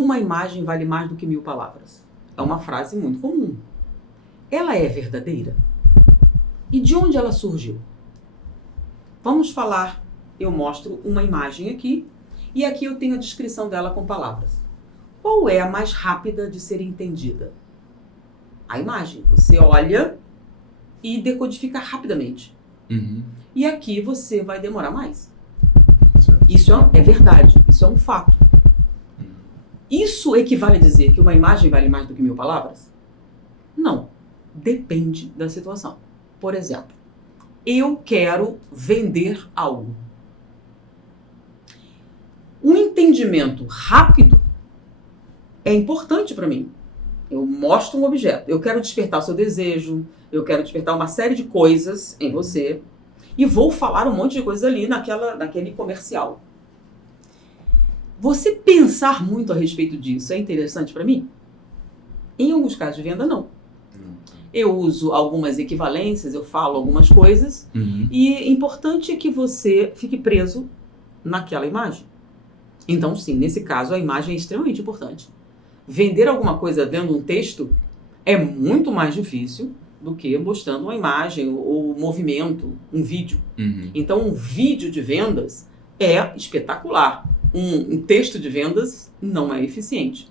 uma imagem vale mais do que 1000 palavras. É uma frase muito comum. Ela é verdadeira? E de onde ela surgiu? Vamos falar, eu mostro uma imagem aqui, e aqui eu tenho a descrição dela com palavras. Qual é a mais rápida de ser entendida? A imagem. Você olha e decodifica rapidamente. E aqui você vai demorar mais. Isso é verdade, isso é um fato. Isso equivale a dizer que uma imagem vale mais do que 1000 palavras? Não. Depende da situação. Por exemplo, eu quero vender algo. Um entendimento rápido é importante para mim. Eu mostro um objeto, eu quero despertar o seu desejo, eu quero despertar uma série de coisas em você e vou falar um monte de coisas ali naquele comercial. Você pensar muito a respeito disso é interessante para mim? Em alguns casos de venda, não. Eu uso algumas equivalências, eu falo algumas coisas e é importante que você fique preso naquela imagem. Então, sim, nesse caso, a imagem é extremamente importante. Vender alguma coisa dentro de um texto é muito mais difícil do que mostrando uma imagem ou movimento, um vídeo. Então, um vídeo de vendas é espetacular. Um texto de vendas não é eficiente.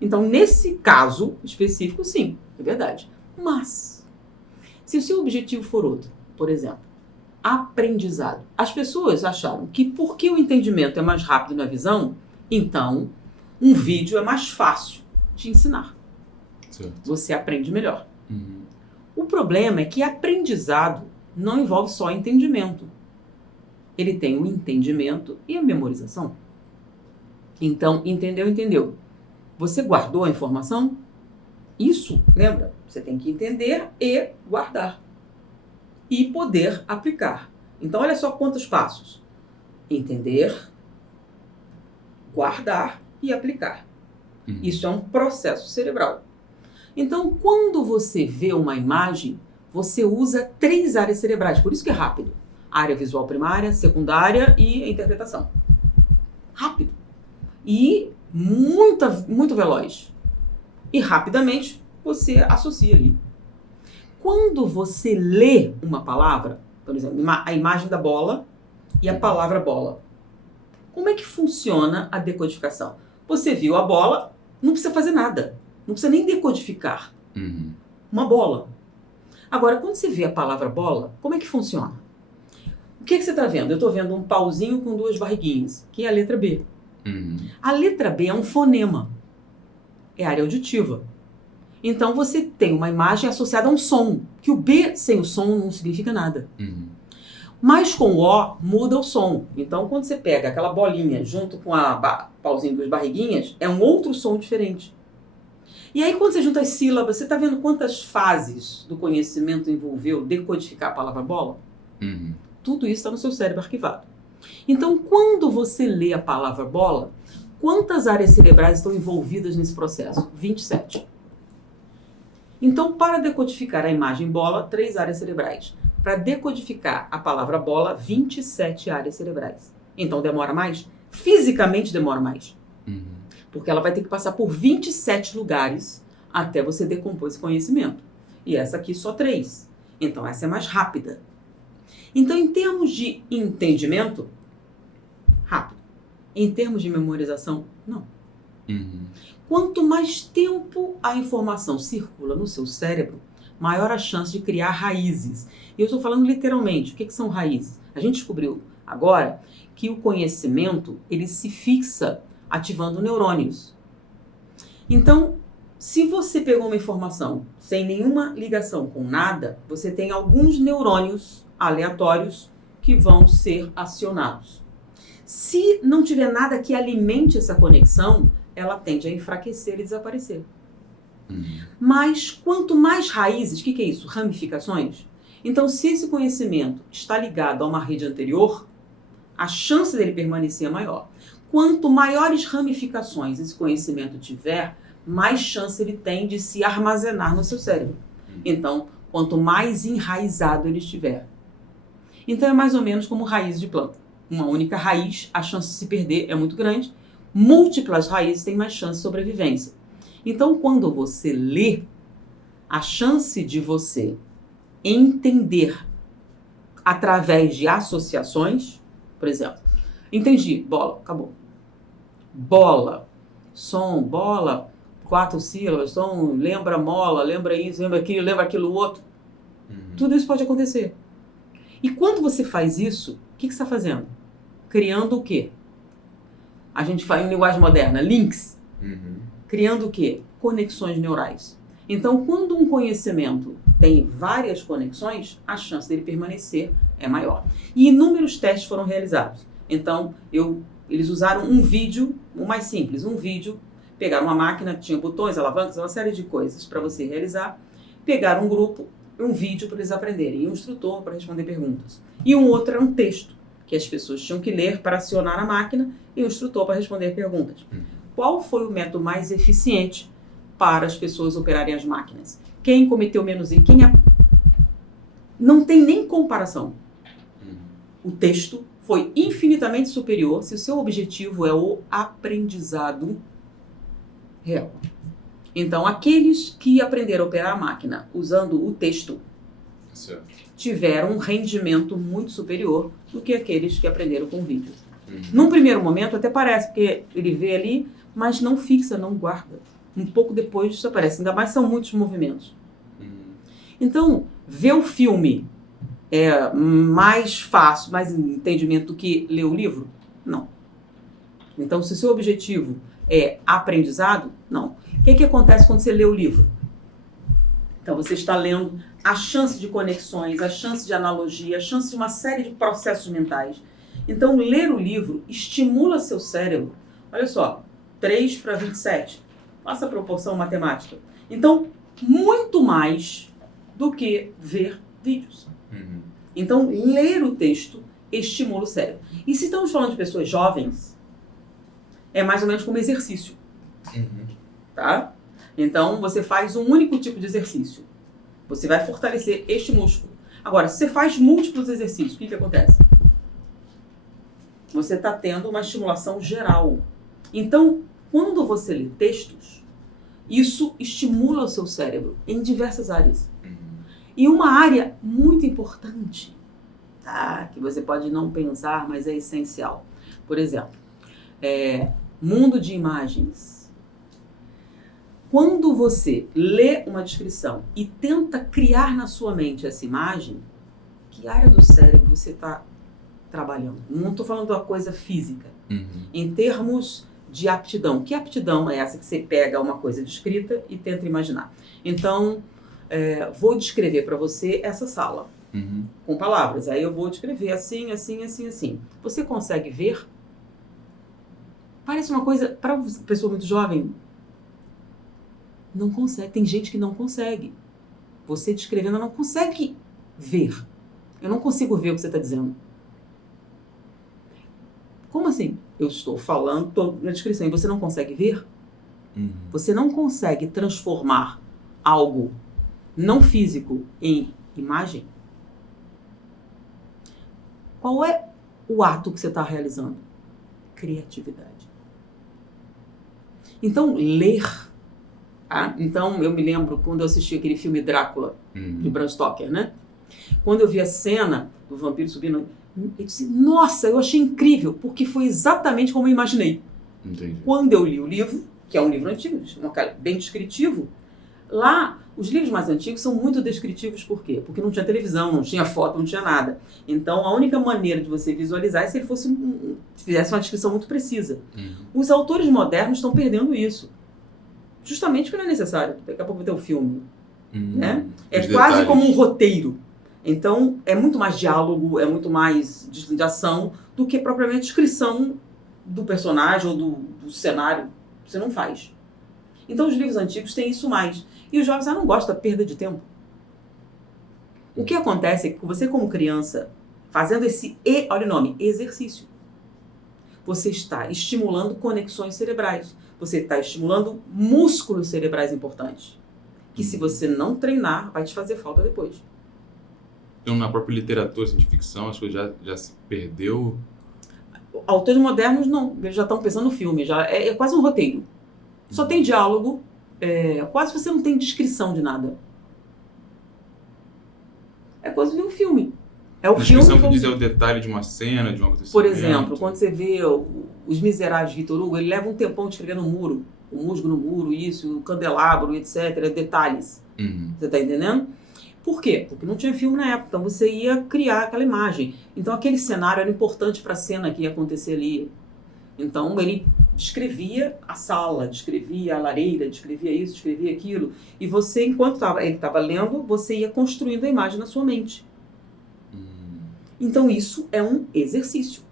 Então, nesse caso específico, sim, é verdade. Mas, se o seu objetivo for outro, por exemplo, aprendizado. As pessoas acharam que porque o entendimento é mais rápido na visão, então um vídeo é mais fácil de ensinar. Certo. Você aprende melhor. O problema é que aprendizado não envolve só entendimento. Ele tem o entendimento e a memorização. Então, entendeu. Você guardou a informação? Isso, lembra? Você tem que entender e guardar. E poder aplicar. Então, olha só quantos passos. Entender, guardar e aplicar. Isso é um processo cerebral. Então, quando você vê uma imagem, você usa 3 áreas cerebrais. Por isso que é rápido. A área visual primária, secundária e a interpretação. Rápido. E muito veloz. E rapidamente você associa ali. Quando você lê uma palavra, por exemplo, a imagem da bola e a palavra bola, como é que funciona a decodificação? Você viu a bola, não precisa fazer nada. Não precisa nem decodificar. Uma bola. Agora, quando você vê a palavra bola, como é que funciona? O que você está vendo? Eu estou vendo um pauzinho com 2 barriguinhas, que é a letra B. A letra B é um fonema. É área auditiva. Então, você tem uma imagem associada a um som, que o B sem o som não significa nada. Mas com o O, muda o som. Então, quando você pega aquela bolinha junto com a pauzinho das barriguinhas, é um outro som diferente. E aí, quando você junta as sílabas, você está vendo quantas fases do conhecimento envolveu decodificar a palavra bola? Tudo isso está no seu cérebro arquivado. Então, quando você lê a palavra bola, quantas áreas cerebrais estão envolvidas nesse processo? 27. Então, para decodificar a imagem bola, 3 áreas cerebrais. Para decodificar a palavra bola, 27 áreas cerebrais. Então, demora mais? Fisicamente demora mais. Porque ela vai ter que passar por 27 lugares até você decompor esse conhecimento. E essa aqui só 3. Então, essa é mais rápida. Então, em termos de entendimento, rápido. Em termos de memorização, não. Quanto mais tempo a informação circula no seu cérebro, maior a chance de criar raízes. E eu estou falando literalmente. O que são raízes? A gente descobriu agora que o conhecimento ele se fixa ativando neurônios. Então, se você pegou uma informação sem nenhuma ligação com nada, você tem alguns neurônios aleatórios que vão ser acionados. Se não tiver nada que alimente essa conexão, ela tende a enfraquecer e desaparecer. Mas quanto mais raízes, o que é isso? Ramificações? Então, se esse conhecimento está ligado a uma rede anterior, a chance dele permanecer é maior. Quanto maiores ramificações esse conhecimento tiver, mais chance ele tem de se armazenar no seu cérebro. Então, quanto mais enraizado ele estiver. Então, é mais ou menos como raiz de planta. Uma única raiz, a chance de se perder é muito grande. múltiplas raízes têm mais chance de sobrevivência. Então, quando você lê, a chance de você entender através de associações, por exemplo, entendi, bola, acabou. Bola, som, bola, 4 sílabas, som, lembra mola, lembra isso, lembra aquilo outro. Tudo isso pode acontecer. E quando você faz isso, o que você está fazendo? Criando o quê? A gente fala em linguagem moderna, links. Criando o quê? Conexões neurais. Então, quando um conhecimento tem várias conexões, a chance dele permanecer é maior. E inúmeros testes foram realizados. Então, eles usaram um vídeo, o mais simples, um vídeo, pegaram uma máquina que tinha botões, alavancas, uma série de coisas para você realizar, pegaram um grupo, um vídeo para eles aprenderem, e um instrutor para responder perguntas. E um outro era um texto, que as pessoas tinham que ler para acionar a máquina, e um instrutor para responder perguntas. Qual foi o método mais eficiente para as pessoas operarem as máquinas? Quem cometeu menos erro? Não tem nem comparação. O texto foi infinitamente superior se o seu objetivo é o aprendizado real. Então, aqueles que aprenderam a operar a máquina usando o texto tiveram um rendimento muito superior do que aqueles que aprenderam com vídeo. Num primeiro momento até parece, porque ele vê ali, mas não fixa, não guarda. Um pouco depois isso aparece, ainda mais são muitos movimentos. Então, ver o filme é mais fácil, mais entendimento do que ler o livro? Não. Então, se o seu objetivo é aprendizado, não. O que acontece quando você lê o livro? Então, você está lendo a chance de conexões, a chance de analogia, a chance de uma série de processos mentais. Então, ler o livro estimula seu cérebro. Olha só, 3 para 27. Faça a proporção matemática. Então, muito mais do que ver vídeos. Então, ler o texto estimula o cérebro. E se estamos falando de pessoas jovens, é mais ou menos como exercício. Tá? Então, você faz um único tipo de exercício. Você vai fortalecer este músculo. Agora, se você faz múltiplos exercícios, o que acontece? Você está tendo uma estimulação geral. Então, quando você lê textos, isso estimula o seu cérebro em diversas áreas. E uma área muito importante, tá? Que você pode não pensar, mas é essencial. Por exemplo, mundo de imagens. Quando você lê uma descrição e tenta criar na sua mente essa imagem, que área do cérebro você está trabalhando? Não estou falando da coisa física. Em termos de aptidão. Que aptidão é essa que você pega uma coisa descrita e tenta imaginar? Então, vou descrever para você essa sala com palavras. Aí eu vou descrever assim, assim, assim, assim. Você consegue ver? Parece uma coisa, para uma pessoa muito jovem, não consegue. Tem gente que não consegue. Você descrevendo não consegue ver. Eu não consigo ver o que você está dizendo. Como assim? Eu estou falando, estou na descrição, e você não consegue ver? Você não consegue transformar algo não físico em imagem? Qual é o ato que você está realizando? Criatividade. Então, ler. Então, eu me lembro quando eu assisti aquele filme Drácula, de Bram Stoker, né? Quando eu vi a cena do vampiro subindo, eu disse, nossa, eu achei incrível, porque foi exatamente como eu imaginei. Entendi. Quando eu li o livro, que é um livro antigo, bem descritivo, lá, os livros mais antigos são muito descritivos, por quê? Porque não tinha televisão, não tinha foto, não tinha nada. Então, a única maneira de você visualizar é se ele fizesse uma descrição muito precisa. Os autores modernos estão perdendo isso. Justamente porque não é necessário. Daqui a pouco vai ter o filme. Né? É quase como um roteiro. Então, é muito mais diálogo, é muito mais de ação do que propriamente descrição do personagem ou do cenário. Você não faz. Então, os livros antigos têm isso mais. E os jovens não gostam da perda de tempo. O que acontece é que você, como criança, fazendo olha o nome, exercício, você está estimulando conexões cerebrais. Você está estimulando músculos cerebrais importantes. Que se você não treinar, vai te fazer falta depois. Então, na própria literatura de ficção, as coisas já se perdeu? Autores modernos não, eles já estão pensando no filme, já é quase um roteiro. Só tem diálogo, quase você não tem descrição de nada. É quase ver um filme. É o A filme. descrição que diz é o detalhe de uma cena, de um acontecimento. Por exemplo, quando você vê Os Miseráveis de Victor Hugo, ele leva um tempão descrevendo o muro, o musgo no muro, isso, o candelabro, etc. Detalhes. Você está entendendo? Por quê? Porque não tinha filme na época, então você ia criar aquela imagem. Então aquele cenário era importante para a cena que ia acontecer ali. Então ele descrevia a sala, descrevia a lareira, descrevia isso, descrevia aquilo. E você, enquanto ele estava lendo, você ia construindo a imagem na sua mente. Então isso é um exercício.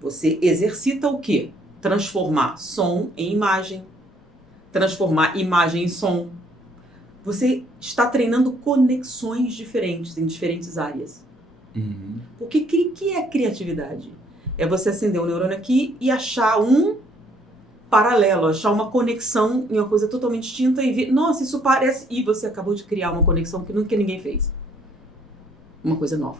Você exercita o quê? Transformar som em imagem. Transformar imagem em som. Você está treinando conexões diferentes em diferentes áreas. Porque o que é criatividade? É você acender um neurônio aqui e achar um paralelo, achar uma conexão em uma coisa totalmente distinta e ver, nossa, isso parece... E você acabou de criar uma conexão que nunca ninguém fez. Uma coisa nova.